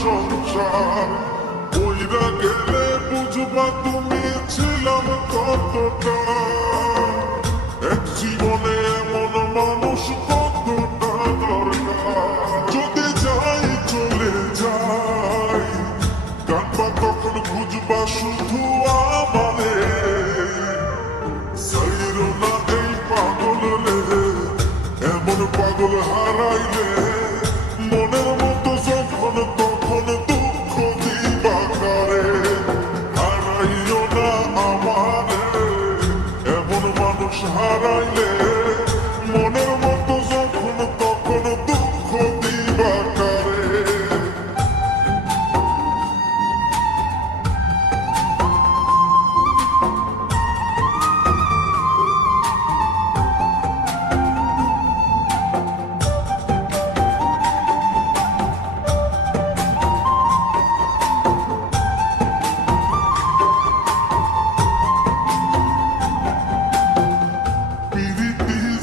সংসার। ওইরা গেলে বুঝবা তুমি ছিলাম কতটা, এক জীবনে এমন মানুষ কতটা দরকার। যদি যাই চলে যাই কাঁদবা তখন খুঁজবা শুধু আমারে, সাইরো না এই পাগল রে, এমন পাগল হারাইলে মনের মতো যখন তখন দুঃখ দিবা কারে। হারাইও না আমারে, এমন মানুষ হারাইলে মনের মতো যখন তখন দুঃখ দিবা কারে।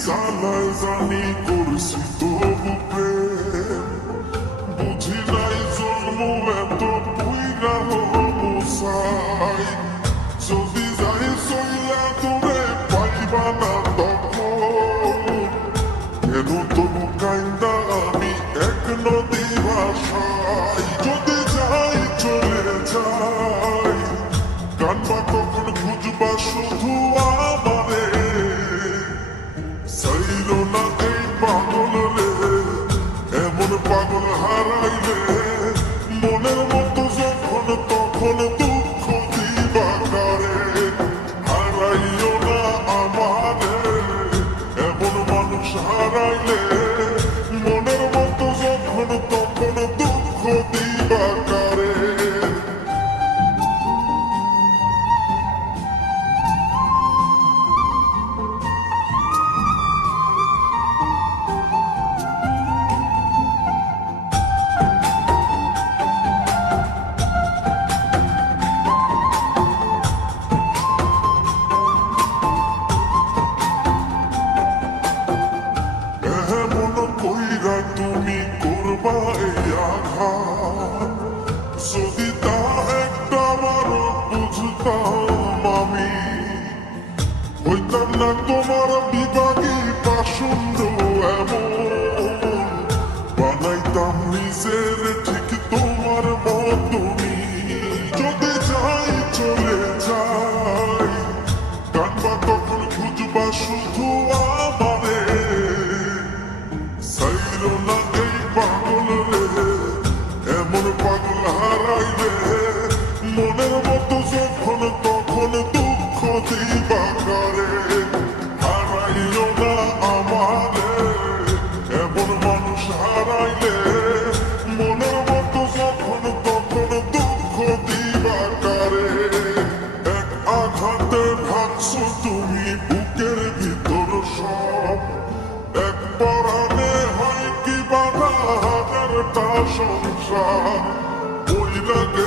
জ্বালায় জানি করছি তবু প্রেম, বুঝি নাই জন্ম এত পুইরা হবসাই। যদি যাই সইলা তোরে পাইবা না তখন, কেন তবু কাইন্দা আমি এক নদী ভাষাই। যদি যাই চলে যাই কানবা তখন খুঁজবা শুধু আমারে, সাইরো না এই পাগল রে, এমন পাগল হারাইলে মনের মতো যখন তখন দুঃখ দিবা কারে। হারাইও না আমারে, এমন মানুষ হারাইলে মনের মতো যখন তখন দুঃখ দিবা কারে। কইরা তুমি করবা এই আঘাত, যদি তা একটা বারো বুঝতাম আমি, হইতাম না তোমার বিভাগী পাশুন্ড এমন, বানাইতাম নিজের ঠিক তোমার মতনই। যদি যাই চলে যাই কানবা তখন খুঁজবা শুধু আমারে, সাইরো না এই পাগল রে, এমন পাগল হারাইলে মনের মতো যখন তখন দুঃখ দিবা কারে। হারাইও না আমারে, এমন মানুষ হারাইলে মনের মতো যখন তখন দুঃখ দিবা কারে। এক আঘাতে ভাগছো তুমি বুকের ভিতর সব, এক পরাণে হয় কি বাধা হাজারটা সংসার। ওই লাগে